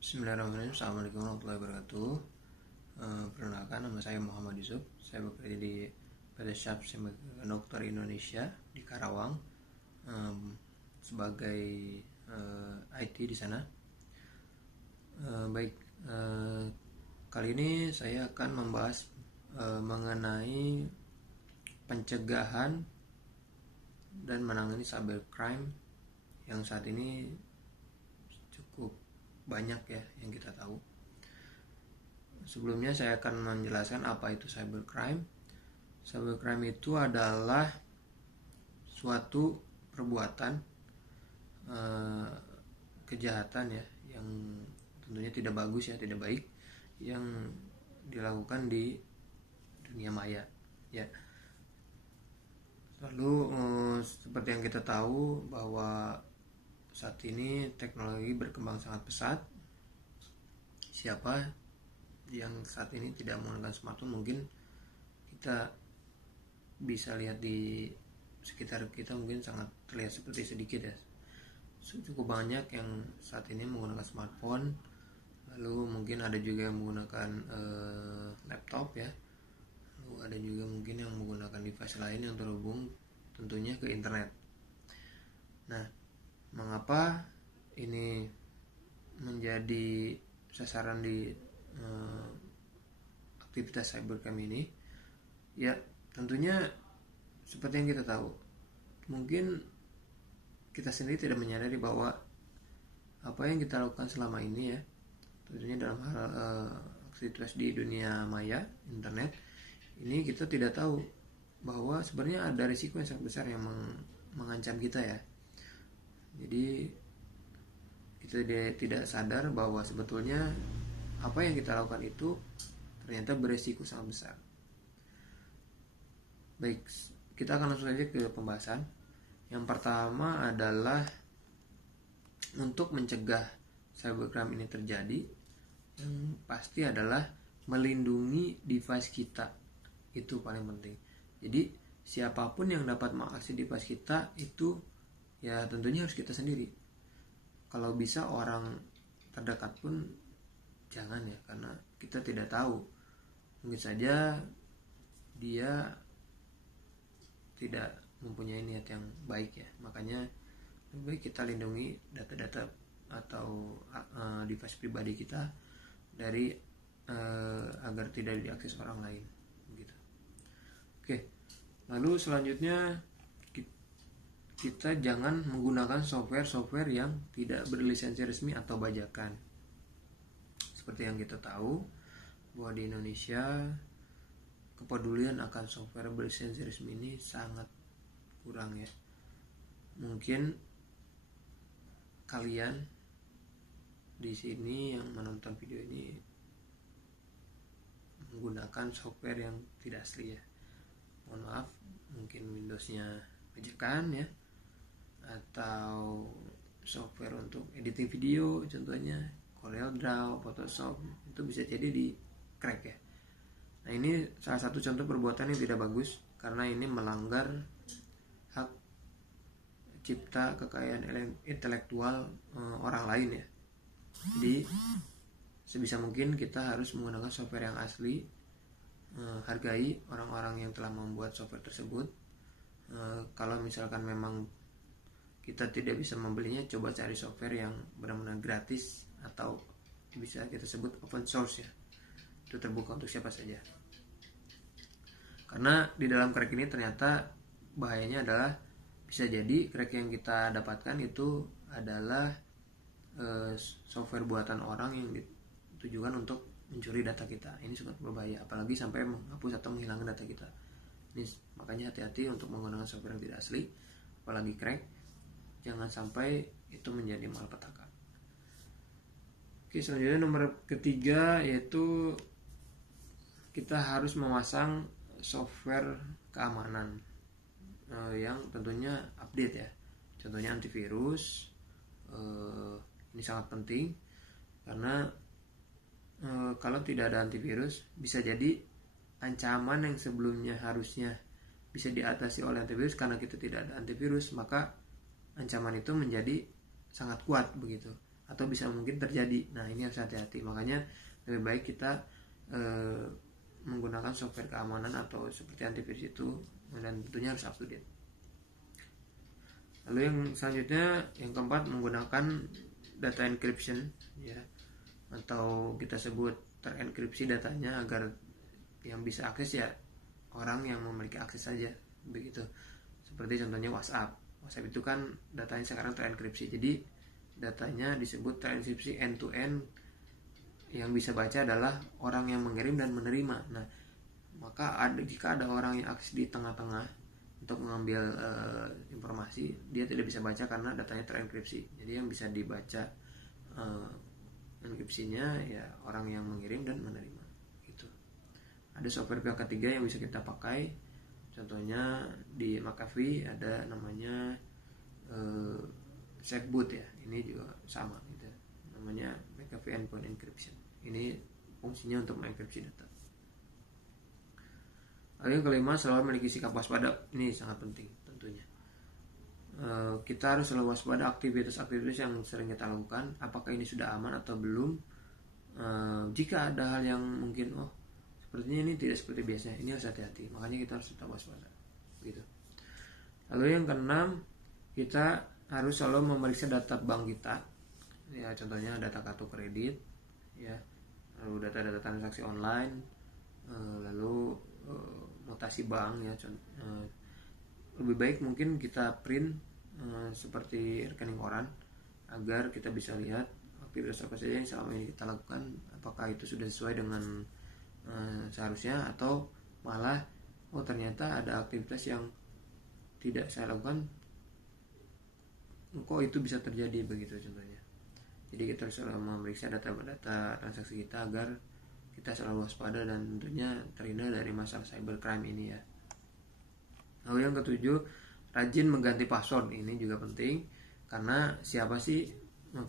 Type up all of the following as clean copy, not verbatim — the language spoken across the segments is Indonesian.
Bismillahirrahmanirrahim. Assalamualaikum warahmatullahi wabarakatuh. Perkenalkan, nama saya Muhammad Yusuf. Saya bekerja di PT Syaf Dokter Indonesia di Karawang sebagai IT di sana. Baik, kali ini saya akan membahas mengenai pencegahan dan menangani cybercrime yang saat ini cukup banyak ya yang kita tahu. Sebelumnya saya akan menjelaskan apa itu cybercrime. Cybercrime itu adalah suatu perbuatan kejahatan ya yang tentunya tidak bagus ya, tidak baik, yang dilakukan di dunia maya ya. Lalu seperti yang kita tahu bahwa saat ini teknologi berkembang sangat pesat. Siapa yang saat ini tidak menggunakan smartphone, mungkin kita bisa lihat di sekitar kita mungkin sangat terlihat seperti sedikit ya. Cukup banyak yang saat ini menggunakan smartphone. Lalu mungkin ada juga yang menggunakan laptop ya. Lalu ada juga mungkin yang menggunakan device lain yang terhubung tentunya ke internet. Nah, mengapa ini menjadi sasaran di aktivitas cybercrime ini? Ya, tentunya seperti yang kita tahu, mungkin kita sendiri tidak menyadari bahwa apa yang kita lakukan selama ini ya, tentunya dalam hal aktivitas di dunia maya, internet, ini kita tidak tahu bahwa sebenarnya ada risiko yang sangat besar yang mengancam kita ya. Jadi kita tidak sadar bahwa sebetulnya apa yang kita lakukan itu ternyata beresiko sangat besar. Baik, kita akan langsung saja ke pembahasan. Yang pertama adalah untuk mencegah cybercrime ini terjadi, yang pasti adalah melindungi device kita. Itu paling penting. Jadi siapapun yang dapat mengakses device kita itu ya tentunya harus kita sendiri. Kalau bisa orang terdekat pun jangan ya, karena kita tidak tahu, mungkin saja dia tidak mempunyai niat yang baik ya. Makanya lebih baik kita lindungi data-data atau device pribadi kita dari agar tidak diakses orang lain begitu. Oke, lalu selanjutnya kita jangan menggunakan software yang tidak berlisensi resmi atau bajakan. Seperti yang kita tahu bahwa di Indonesia kepedulian akan software berlisensi resmi ini sangat kurang ya. Mungkin kalian di sini yang menonton video ini menggunakan software yang tidak asli ya. Mohon maaf, mungkin Windowsnya bajakan ya, atau software untuk editing video contohnya CorelDRAW, Photoshop, itu bisa jadi di crack ya. Nah, ini salah satu contoh perbuatan yang tidak bagus karena ini melanggar hak cipta kekayaan intelektual orang lain ya. Jadi sebisa mungkin kita harus menggunakan software yang asli, hargai orang-orang yang telah membuat software tersebut. Kalau misalkan memang kita tidak bisa membelinya, coba cari software yang benar-benar gratis atau bisa kita sebut open source ya. Itu terbuka untuk siapa saja. Karena di dalam crack ini ternyata bahayanya adalah bisa jadi crack yang kita dapatkan itu adalah software buatan orang yang ditujukan untuk mencuri data kita. Ini sangat berbahaya, apalagi sampai menghapus atau menghilangkan data kita. Ini makanya hati-hati untuk menggunakan software yang tidak asli, apalagi crack. Jangan sampai itu menjadi malapetaka. Oke, selanjutnya nomor ketiga yaitu kita harus memasang software keamanan yang tentunya update ya. Contohnya antivirus. Ini sangat penting karena kalau tidak ada antivirus bisa jadi ancaman yang sebelumnya harusnya bisa diatasi oleh antivirus, karena kita tidak ada antivirus maka ancaman itu menjadi sangat kuat begitu. atau bisa mungkin terjadi. Nah, ini harus hati-hati. Makanya lebih baik kita menggunakan software keamanan atau seperti antivirus itu, dan tentunya harus up to date. Lalu yang selanjutnya, yang keempat, menggunakan data encryption ya, atau kita sebut terenkripsi datanya agar yang bisa akses ya orang yang memiliki akses saja, begitu. Seperti contohnya WhatsApp itu kan datanya sekarang terenkripsi, jadi datanya disebut terenkripsi end to end, yang bisa baca adalah orang yang mengirim dan menerima. Nah, maka jika ada orang yang akses di tengah-tengah untuk mengambil informasi, dia tidak bisa baca karena datanya terenkripsi. Jadi yang bisa dibaca enkripsinya ya orang yang mengirim dan menerima gitu. Ada software pihak ketiga yang bisa kita pakai, contohnya di McAfee ada namanya SafeBoot ya, ini juga sama gitu, namanya McAfee Endpoint Encryption. Ini fungsinya untuk mengenkripsi data. Lalu yang kelima, selalu memiliki sikap waspada. Ini sangat penting tentunya. Kita harus selalu waspada aktivitas-aktivitas yang sering kita lakukan, apakah ini sudah aman atau belum. Jika ada hal yang mungkin sepertinya ini tidak seperti biasanya, ini harus hati-hati. Makanya kita harus tetap waspada gitu. Lalu yang keenam, kita harus selalu memeriksa data bank kita ya, contohnya data kartu kredit ya, lalu data-data transaksi online, lalu mutasi bank ya. Lebih baik mungkin kita print seperti rekening koran agar kita bisa lihat aktivitas apa saja yang selama ini kita lakukan, apakah itu sudah sesuai dengan seharusnya, atau malah ternyata ada aktivitas yang tidak saya lakukan, kok itu bisa terjadi, begitu contohnya. Jadi kita harus selalu memeriksa data-data transaksi kita agar kita selalu waspada dan tentunya terhindar dari masalah cybercrime ini ya. Lalu yang ketujuh, rajin mengganti password. Ini juga penting karena siapa sih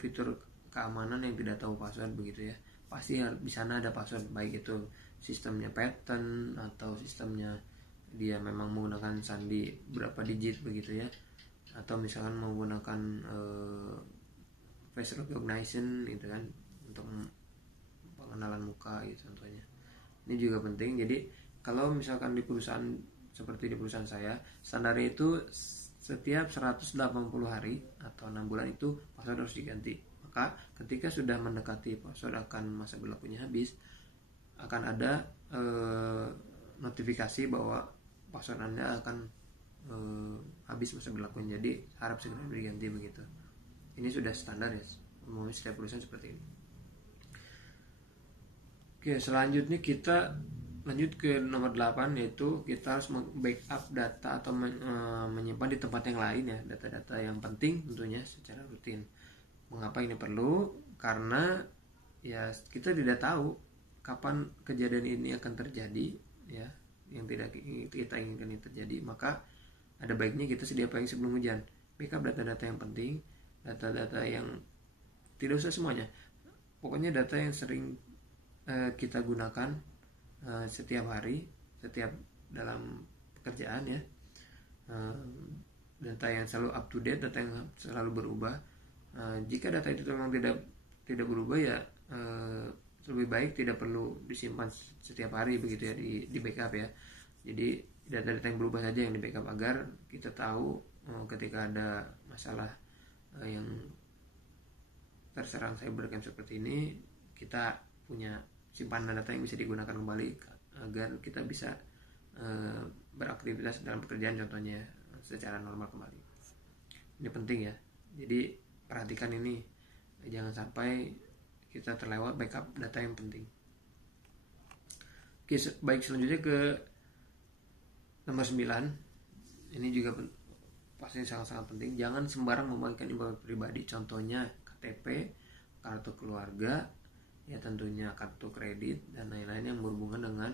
fitur keamanan yang tidak tahu password, begitu ya. Pasti di sana ada password, baik itu sistemnya pattern atau sistemnya dia memang menggunakan sandi berapa digit, begitu ya, atau misalkan menggunakan face recognition gitu kan untuk pengenalan muka gitu contohnya. Ini juga penting. Jadi kalau misalkan di perusahaan seperti di perusahaan saya, standarnya itu setiap 180 hari atau 6 bulan itu password harus diganti. Maka ketika sudah mendekati password akan masa berlakunya habis, akan ada notifikasi bahwa password Anda akan habis masa berlakunya. Jadi harap segera diganti, begitu. Ini sudah standar ya, umumnya setiap perusahaan seperti ini. Oke, selanjutnya kita lanjut ke nomor 8, yaitu kita harus backup data atau menyimpan di tempat yang lain ya, data-data yang penting tentunya secara rutin. Mengapa ini perlu? Karena ya kita tidak tahu kapan kejadian ini akan terjadi ya, yang tidak kita inginkan ini terjadi. Maka ada baiknya kita sedia payung sebelum hujan. Backup data-data yang penting, data-data yang tidak usah semuanya, pokoknya data yang sering kita gunakan setiap hari, setiap dalam pekerjaan ya, data yang selalu up to date, data yang selalu berubah. Jika data itu memang tidak berubah ya, lebih baik tidak perlu disimpan setiap hari, begitu ya, di backup ya. Jadi data-data yang berubah saja yang di backup agar kita tahu ketika ada masalah yang terserang cybercrime seperti ini, kita punya simpanan data yang bisa digunakan kembali agar kita bisa beraktivitas dalam pekerjaan contohnya secara normal kembali. Ini penting ya. Jadi perhatikan ini, jangan sampai kita terlewat backup data yang penting. Oke, baik, selanjutnya ke nomor 9. Ini juga pasti sangat-sangat penting. Jangan sembarang membagikan informasi pribadi, contohnya KTP, kartu keluarga, ya tentunya kartu kredit dan lain-lain yang berhubungan dengan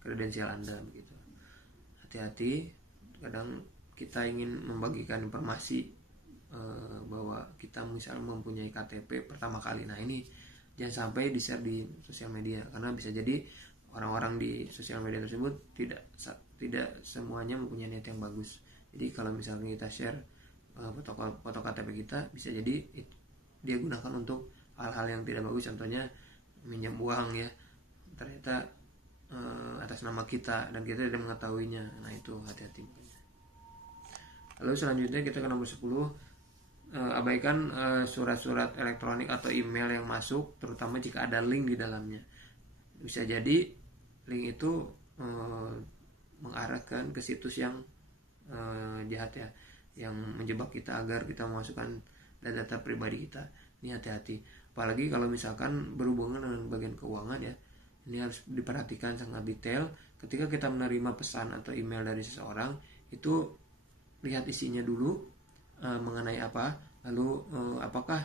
kredensial Anda, begitu. Hati-hati, kadang kita ingin membagikan informasi bahwa kita misalnya mempunyai KTP pertama kali. Nah, ini jangan sampai di-share di sosial media, karena bisa jadi orang-orang di sosial media tersebut tidak semuanya mempunyai niat yang bagus. Jadi kalau misalnya kita share foto KTP kita, bisa jadi dia gunakan untuk hal-hal yang tidak bagus, contohnya minjam uang ya, ternyata atas nama kita dan kita tidak mengetahuinya. Nah itu hati-hati. Lalu selanjutnya kita ke nomor 10, abaikan surat-surat elektronik atau email yang masuk, terutama jika ada link di dalamnya. Bisa jadi link itu mengarahkan ke situs yang jahat ya, yang menjebak kita agar kita memasukkan data pribadi kita. Ini hati-hati, apalagi kalau misalkan berhubungan dengan bagian keuangan ya. Ini harus diperhatikan sangat detail. Ketika kita menerima pesan atau email dari seseorang, itu lihat isinya dulu, mengenai apa, lalu apakah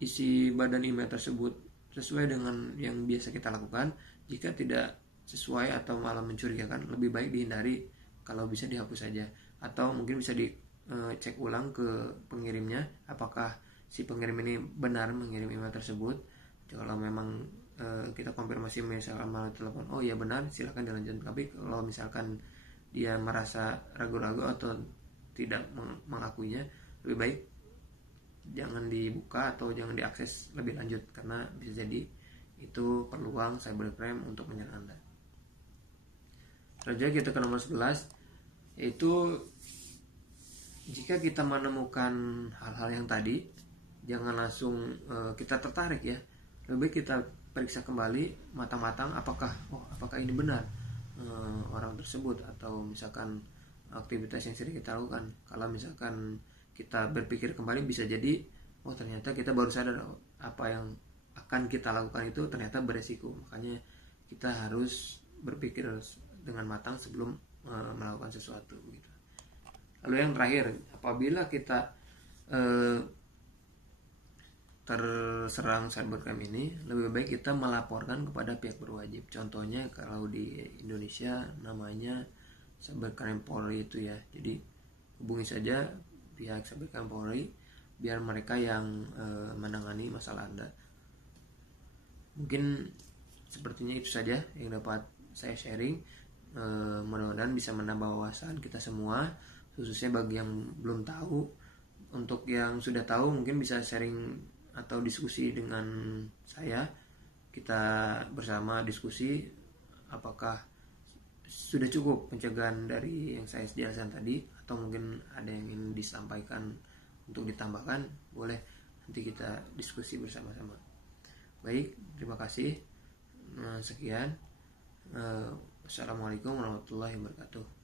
isi badan email tersebut sesuai dengan yang biasa kita lakukan. Jika tidak sesuai atau malah mencurigakan, lebih baik dihindari, kalau bisa dihapus saja, atau mungkin bisa dicek ulang ke pengirimnya apakah si pengirim ini benar mengirim email tersebut. Kalau memang kita konfirmasi misalkan melalui telepon, oh ya benar, silakan dilanjutkan. Tapi kalau misalkan dia merasa ragu-ragu atau tidak mengakuinya, lebih baik jangan dibuka atau jangan diakses lebih lanjut, karena bisa jadi itu peluang cybercrime untuk menyerang Anda. Selanjutnya kita ke nomor 11, yaitu jika kita menemukan hal-hal yang tadi, jangan langsung kita tertarik ya. Lebih baik kita periksa kembali matang-matang apakah ini benar orang tersebut, atau misalkan aktivitas yang sering kita lakukan. Kalau misalkan kita berpikir kembali, bisa jadi ternyata kita baru sadar apa yang akan kita lakukan itu ternyata beresiko. Makanya kita harus berpikir dengan matang sebelum melakukan sesuatu gitu. Lalu yang terakhir, apabila kita terserang cybercrime ini, lebih baik kita melaporkan kepada pihak berwajib. Contohnya kalau di Indonesia namanya Cybercrime Polri itu ya. Jadi hubungi saja pihak Cybercrime Polri biar mereka yang menangani masalah Anda. Mungkin sepertinya itu saja yang dapat saya sharing. Mudah-mudahan bisa menambah wawasan kita semua, khususnya bagi yang belum tahu. Untuk yang sudah tahu mungkin bisa sharing atau diskusi dengan saya. Kita bersama diskusi apakah sudah cukup pencegahan dari yang saya jelaskan tadi, atau mungkin ada yang ingin disampaikan untuk ditambahkan, boleh nanti kita diskusi bersama-sama. Baik, terima kasih. Sekian. Wassalamualaikum warahmatullahi wabarakatuh.